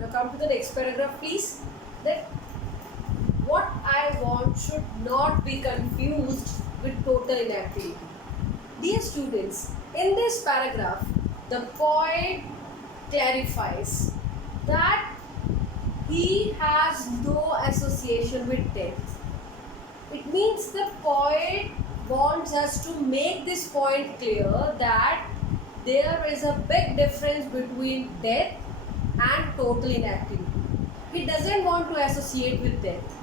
Now come to the next paragraph, please. That what I want should not be confused with total inactivity. Dear students, in this paragraph, the poet clarifies that he has no association with death. It means the poet wants us to make this point clear that there is a big difference between death and total inactivity. He doesn't want to associate with death.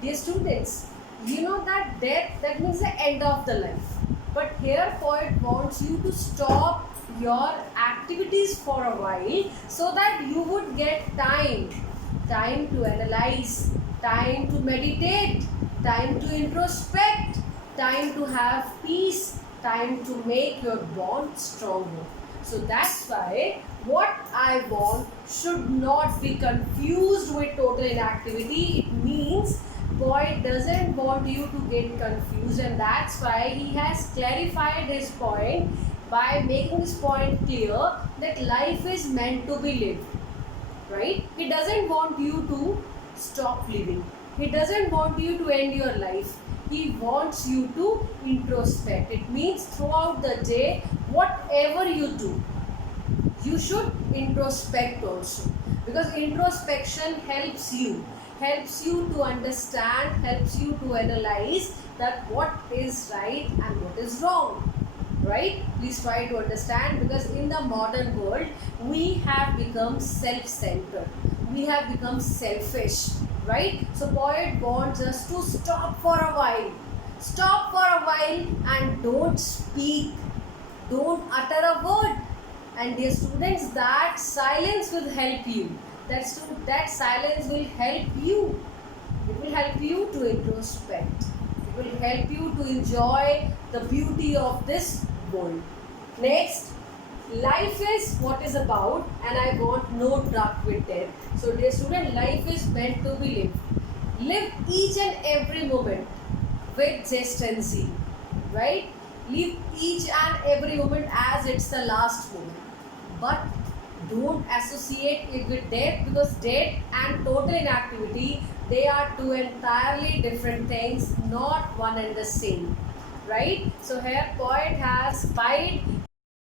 Dear students, you know that death, that means the end of the life. But here poet wants you to stop your activities for a while so that you would get time to analyze, time to meditate, time to introspect, time to have peace, time to make your bond stronger. So that's why what I want should not be confused with total inactivity. It means poet doesn't want you to get confused, and that's why he has clarified his point by making this point clear that life is meant to be lived. Right? He doesn't want you to stop living. He doesn't want you to end your life. He wants you to introspect. It means throughout the day, whatever you do, you should introspect also. Because introspection helps you to understand, helps you to analyze that what is right and what is wrong. Right? Please try to understand, because in the modern world we have become self-centered, we have become selfish, right? So poet wants us to stop for a while, and don't speak, don't utter a word. And dear students, that silence will help you, that silence will help you, it will help you to introspect, it will help you to enjoy the beauty of this world. Next, life is what is about, and I want no truck with death. So dear student, life is meant to be lived. Live each and every moment with zest and zeal, right? Live each and every moment as it's the last moment. But don't associate it with death, because death and total inactivity, they are two entirely different things, not one and the same. Right? So here poet has spied